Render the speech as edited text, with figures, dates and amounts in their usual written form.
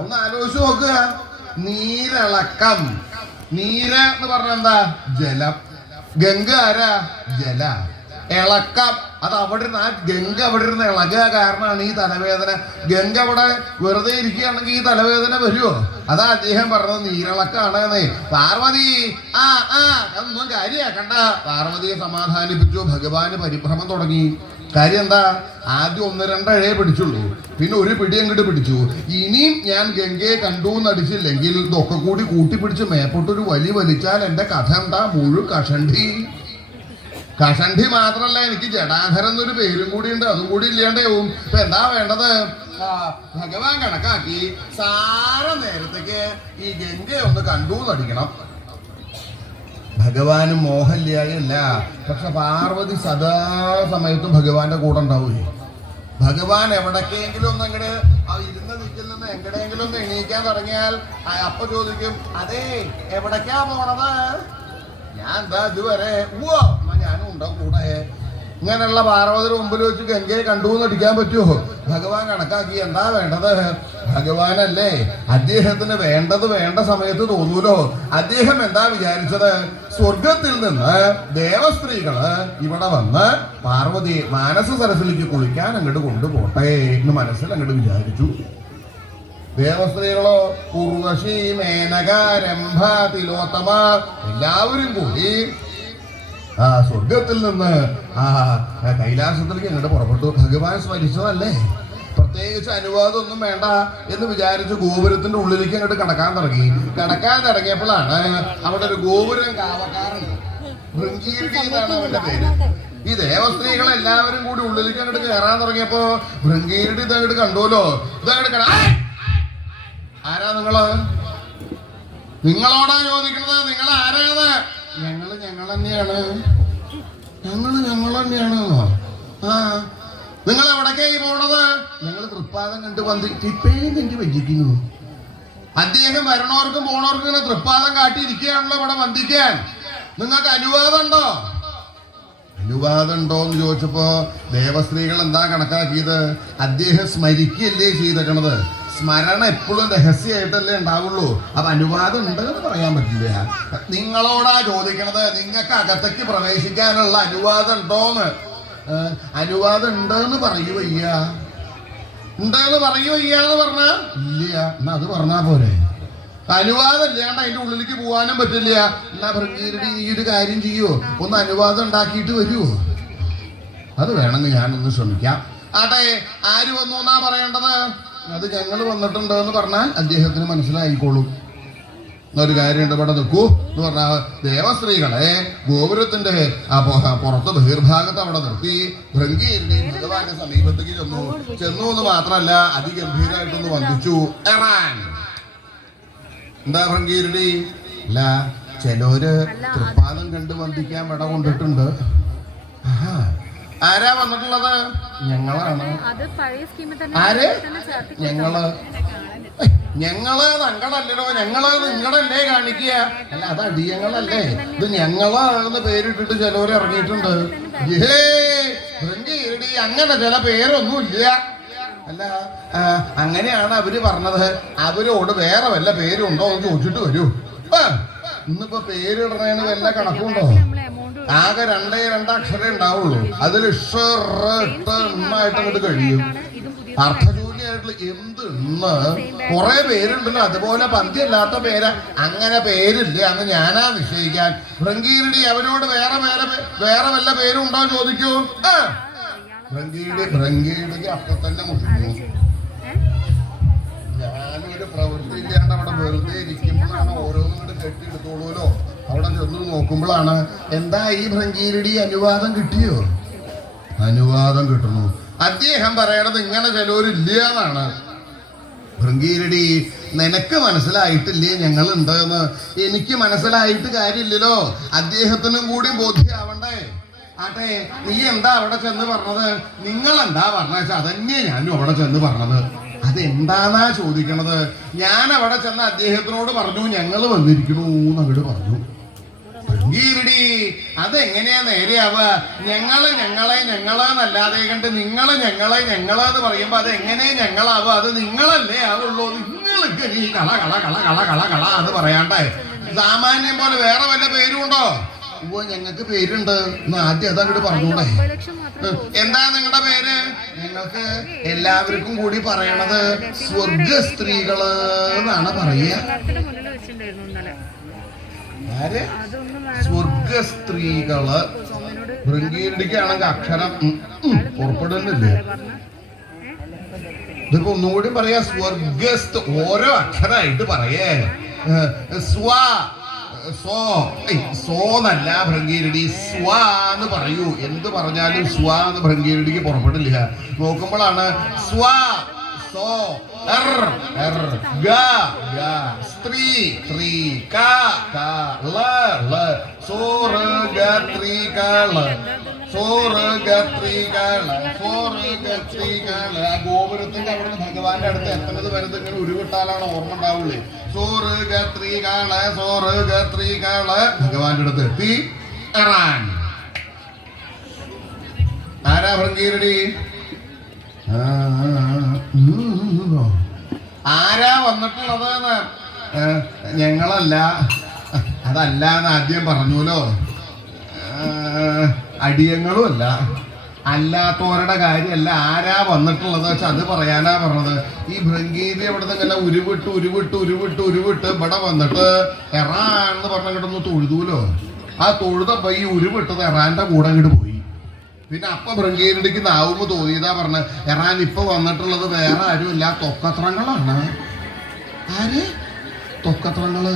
ഒന്ന് ആലോചിച്ച് നോക്കുക. നീരിളക്കം. നീര് എന്ന് പറഞ്ഞ എന്താ? ജലം. ഗംഗ ആരാ? ജല. ഇളക്കം അത് അവിടെ ഇരുന്ന്, ആ ഗംഗ അവിടെ ഇരുന്ന് ഇളകുക കാരണമാണ് ഈ തലവേദന. ഗംഗ അവിടെ വെറുതെ ഇരിക്കുകയാണെങ്കിൽ ഈ തലവേദന വരുമോ? അതാ അദ്ദേഹം പറഞ്ഞത് നീരിളക്കാണ്. പാർവതി അതൊന്നും കാര്യാക്കണ്ട. പാർവതിയെ സമാധാനിപ്പിച്ചു. ഭഗവാന് പരിഭ്രമം തുടങ്ങി. കാര്യം എന്താ? ആദ്യം 1-2 ഇഴയെ പിടിച്ചുള്ളൂ, പിന്നെ ഒരു പിടി അങ്ങോട്ട് പിടിച്ചു. ഇനിയും ഞാൻ ഗംഗയെ കണ്ടു എന്നടിച്ചില്ലെങ്കിൽ ഇതൊക്കെ കൂടി കൂട്ടിപ്പിടിച്ച് മേപ്പോട്ടൊരു വലി വലിച്ചാൽ എന്റെ കഥ എന്താ? മുഴു കഷണ്ടി. കഷണ്ടി മാത്രല്ല, എനിക്ക് ജടാധരൻ എന്നൊരു പേരും കൂടി ഉണ്ട്. അതും കൂടി ഇല്ലാണ്ടാവും. ഇപ്പൊ എന്താ വേണ്ടത്? ഭഗവാൻ കണക്കാക്കി സാര നേരത്തേക്ക് ഈ ഗംഗയെ ഒന്ന് കണ്ടു എന്നടിക്കണം. ഭഗവാന് മോഹല്യായല്ല, പക്ഷെ പാർവതി സദാ സമയത്തും ഭഗവാന്റെ കൂടെ ഉണ്ടാവൂലേ. ഭഗവാൻ എവിടേക്കെങ്കിലും ഒന്ന് അങ്ങട് ഇരുന്ന് നിൽക്കിൽ നിന്ന് എങ്ങടെയെങ്കിലും ഒന്ന് എണീക്കാൻ തുടങ്ങിയാൽ അപ്പൊ ചോദിക്കും, അതെ എവിടേക്കാ പോണത്? ഞാൻ എന്താ ഇതുവരെ ഞാനും ഉണ്ടാവും കൂടെ. ഇങ്ങനെയുള്ള പാർവതിയുടെ മുമ്പിൽ വെച്ച് ഗംഗയെ കണ്ടു എന്നടിക്കാൻ പറ്റുമോ? ഭഗവാൻ കണക്കാക്കി എന്താ വേണ്ടത്? ഭഗവാനല്ലേ, അദ്ദേഹത്തിന് വേണ്ടത് വേണ്ട സമയത്ത് തോന്നൂലോ. അദ്ദേഹം എന്താ വിചാരിച്ചത്? സ്വർഗത്തിൽ നിന്ന് ദേവസ്ത്രീകള് ഇവിടെ വന്ന് പാർവതി മാനസ സരസിലേക്ക് കുളിക്കാൻ അങ്ങോട്ട് കൊണ്ടുപോട്ടെ എന്ന് മനസ്സിൽ അങ്ങോട്ട് വിചാരിച്ചു. ദേവസ്ത്രീകളോ ഉർവശി, മേനക, രംഭ, തിലോത്തമ എല്ലാവരും കൂടി സ്വർഗത്തിൽ നിന്ന് കൈലാസത്തിലേക്ക് അങ്ങോട്ട് പുറപ്പെട്ടു. ഭഗവാൻ സ്മരിച്ചതല്ലേ, പ്രത്യേകിച്ച് അനുവാദം ഒന്നും വേണ്ട എന്ന് വിചാരിച്ച് ഗോപുരത്തിന്റെ ഉള്ളിലേക്ക് അങ്ങോട്ട് കടക്കാൻ തുടങ്ങിയപ്പോഴാണ് അവിടെ ഒരു ഗോപുരം കാവക്കാറുണ്ട്. ഭൃംഗീരടി എന്നാണ് അവന്റെ പേര്. ഈ ദേവസ്ത്രീകൾ എല്ലാവരും കൂടി ഉള്ളിലേക്ക് അങ്ങോട്ട് കയറാൻ തുടങ്ങിയപ്പോ ഭൃംഗീരടി ഇതങ്ങോട്ട് കണ്ടോലോ. ഇതങ്ങോട്ട് ആരാ നിങ്ങള്? നിങ്ങളോടാ ചോദിക്കണത്. നിങ്ങൾ ആരാണ്? ഞങ്ങൾ തന്നെയാണ്. ഞങ്ങൾ തന്നെയാണ്. നിങ്ങൾ എവിടേക്കായി പോണത്? ഞങ്ങൾ തൃപ്പാദം കണ്ട് ഇപ്പേയും കണ്ട് വഞ്ചിക്കുന്നു. അദ്ദേഹം വരണവർക്കും പോണവർക്കും ഇങ്ങനെ തൃപ്പാദം കാട്ടിയിരിക്കുകയാണല്ലോ ഇവിടെ വന്ദിക്കാൻ. നിങ്ങൾക്ക് അനുവാദം ഉണ്ടോ? അനുവാദം ഉണ്ടോ എന്ന് ചോദിച്ചപ്പോ ദേവസ്ത്രീകൾ എന്താ കണക്കാക്കിയത്? അദ്ദേഹം സ്മരിക്കുകയല്ലേ ചെയ്തേക്കണത്. സ്മരണ എപ്പോഴും രഹസ്യമായിട്ടല്ലേ ഉണ്ടാവുള്ളൂ. അപ്പൊ അനുവാദം ഉണ്ടെന്ന് പറയാൻ പറ്റില്ല. നിങ്ങളോടാ ചോദിക്കണത്, നിങ്ങൾക്ക് അകത്തേക്ക് പ്രവേശിക്കാനുള്ള അനുവാദം ഉണ്ടോന്ന്. അനുവാദം ഉണ്ടെന്ന് പറയുവയ്യ. ഉണ്ടെന്ന് പറയുവയ്യാന്ന് പറഞ്ഞാ ഇല്ല. എന്നാ അത് പറഞ്ഞാ പോരെ. അനുവാദം ഇല്ലാണ്ട് അതിന്റെ ഉള്ളിലേക്ക് പോകാനും പറ്റില്ല. എന്നാ ഭൃംഗീരടി നീ ഒരു കാര്യം ചെയ്യുവോ? ഒന്ന് അനുവാദം ഉണ്ടാക്കിയിട്ട് വരുവോ? അത് വേണമെങ്കിൽ ഞാനൊന്ന് ശ്രമിക്കാം. ആട്ടെ, ആര് വന്നു എന്നാ പറയേണ്ടത്? അത് ഞങ്ങൾ വന്നിട്ടുണ്ട് എന്ന് പറഞ്ഞാൽ അദ്ദേഹത്തിന് മനസ്സിലായിക്കോളും. എന്നൊരു കാര്യമുണ്ട്, ഇവിടെ നിൽക്കൂ എന്ന് പറഞ്ഞാൽ ദേവസ്ത്രീകളെ ഗോപുരത്തിന്റെ പുറത്ത് ബഹിർഭാഗത്ത് അവിടെ നിർത്തി ഭൃംഗീരടി ഭഗവാന്റെ സമീപത്തേക്ക് ചെന്നു എന്ന് മാത്രമല്ല അതിഗംഭീരമായിട്ടൊന്ന് വന്ദിച്ചു. എന്താ ഭൃംഗീരടി? അല്ല, ചിലര് തൃപ്പാദം കണ്ട് വന്ദിക്കാൻ വിട കൊണ്ടിട്ടുണ്ട്. ആരാ വന്നിട്ടുള്ളത്? ഞങ്ങളാണ്. ആര്? ഞങ്ങള് തങ്ങളല്ലോ. ഞങ്ങള് നിങ്ങളല്ലേ കാണിക്കുക. അല്ല, അത് അടിയങ്ങളല്ലേ. ഇത് ഞങ്ങളാണെന്ന് പേരിട്ടിട്ട് ചിലവര് ഇറങ്ങിയിട്ടുണ്ട്. ഭൃംഗീരടി അങ്ങനെ ചില പേരൊന്നുമില്ല. അല്ല, അങ്ങനെയാണ് അവര് പറഞ്ഞത്. അവരോട് വേറെ വല്ല പേരുണ്ടോ എന്ന് ചോദിച്ചിട്ട് വരൂ. ഇന്നിപ്പോ പേരിടണേന്ന് വല്ല കണക്കുണ്ടോ? ആകെ 2 അക്ഷരം ഉണ്ടാവുള്ളൂ. അതിൽ എണ്ണായിട്ട് കഴിയും. അർത്ഥശൂന്യായിട്ടുള്ള എന്ത് ഇന്ന് കുറെ പേരുണ്ടല്ലോ. അതുപോലെ പന്തിയല്ലാത്ത പേര് അങ്ങനെ പേരില്ല എന്ന് ഞാനാ നിശ്ചയിക്കാൻ. ഭൃംഗീരടി അവരോട് വേറെ വല്ല പേരുണ്ടോ ചോദിക്കൂ. ഭൃംഗീരടിക്ക് അപ്പൊ തന്നെ മുഷിക്കുന്നു. ഞാനൊരു പ്രവൃത്തി ഇല്ലാണ്ട് അവിടെ വെറുതെ ഇരിക്കുമ്പോഴാണ് ഓരോന്നും കൂടെ കെട്ടിയെടുത്തോളൂലോ. അവിടെ ചെന്ന് നോക്കുമ്പോഴാണ് എന്താ ഈ ഭൃംഗീരടി അനുവാദം കിട്ടിയോ? അനുവാദം കിട്ടുന്നു. അദ്ദേഹം പറയണത് ഇങ്ങനെ ചിലവരില്ല എന്നാണ്. ഭൃംഗീരടി, നിനക്ക് മനസ്സിലായിട്ടില്ലേ ഞങ്ങളുണ്ട് എന്ന്? എനിക്ക് മനസ്സിലായിട്ട് കാര്യമില്ലല്ലോ. അദ്ദേഹത്തിനും കൂടി ബോധ്യമാവണ്ടേ. ആട്ടെ, നീ എന്താ അവിടെ ചെന്ന് പറഞ്ഞത്? നിങ്ങളെന്താ പറഞ്ഞാൽ അതന്നെ ഞാനും അവിടെ ചെന്ന് പറഞ്ഞത്. അതെന്താന്നാ ചോദിക്കണത്? ഞാൻ അവിടെ ചെന്ന് അദ്ദേഹത്തിനോട് പറഞ്ഞു ഞങ്ങൾ വന്നിരിക്കണു എന്നങ്ങോട്ട് പറഞ്ഞു. ഭൃംഗീരടി അതെങ്ങനെയാ നേരെയാവുക? ഞങ്ങളെന്നല്ലാതെ കണ്ട് ഞങ്ങളെന്ന് പറയുമ്പോ അത് എങ്ങനെ ഞങ്ങളാവുക? അത് നിങ്ങളല്ലേ ആവുള്ളൂ. നിങ്ങൾക്ക് ഈ കള എന്ന് പറയാണ്ടേ സാമാന്യം പോലെ വേറെ വല്ല പേരും ഉണ്ടോ? ഓ ഞങ്ങൾക്ക് പേരുണ്ട്. ആദ്യം അതങ്ങോട്ട് പറഞ്ഞൂടെ. എന്താ നിങ്ങളുടെ പേര്? ഞങ്ങൾക്ക് എല്ലാവർക്കും കൂടി പറയണത് സ്വർഗ സ്ത്രീകള് എന്നാണ് പറയുക. ആര്? സ്വർഗ സ്ത്രീകള്. ഭൃംഗീരടിക്കാണെങ്കിൽ അക്ഷരം പുറപ്പെടുന്നില്ലേ? ഇതിപ്പോ ഒന്നുകൂടി പറയാ. സ്വർഗസ്ഥ ഓരോ അക്ഷരമായിട്ട് പറയേ. സോന്നല്ല ഭൃംഗീരടി, സ്വ എന്ന് പറയൂ. എന്ത് പറഞ്ഞാലും സ്വ എന്ന് ഭൃംഗീരടിക്ക് പുറപ്പെടില്ല. നോക്കുമ്പോഴാണ് സ്വ സോ സ്ത്രീ ത്രീ ഗോപുരത്തിന്റെ അവിടെ നിന്ന് ഭഗവാന്റെ അടുത്ത് എത്തുന്നത് വരെ ഇങ്ങനെ ഉരുവിട്ടാലാണ് ഓർമ്മ ഉണ്ടാവുള്ളേ. ഭഗവാന്റെ അടുത്ത് എത്തി. ആരാ ഭൃംഗീരടി? ആരാ വന്നിട്ടുള്ളത്? ഞങ്ങളല്ല. അതല്ല എന്ന് ആദ്യം പറഞ്ഞുല്ലോ. അടിയങ്ങളും അല്ല. അല്ലാത്തവരുടെ കാര്യമല്ല. ആരാ വന്നിട്ടുള്ളത് വെച്ചാൽ അത് പറയാനാ പറഞ്ഞത്. ഈ ഭൃംഗീരി അവിടുന്ന് ഇങ്ങനെ ഉരുവിട്ട് ഇവിടെ വന്നിട്ട് എറാന്ന് പറഞ്ഞിട്ടൊന്ന് തൊഴുതൂലോ. ആ തൊഴുതപ്പോ ഈ ഉരുവിട്ടത് എറാന്റെ കൂടെ അങ്ങോട്ട് പോയി. പിന്നെ അപ്പൊ ഭൃംഗീരടിക്ക് നാവുമ്പോ തോന്നിയതാ പറഞ്ഞ എറാൻ ഇപ്പൊ വന്നിട്ടുള്ളത് വേറെ ആരുമില്ല, തൊക്കത്രങ്ങളാണ്. ആര്? തൊക്കത്രങ്ങള്.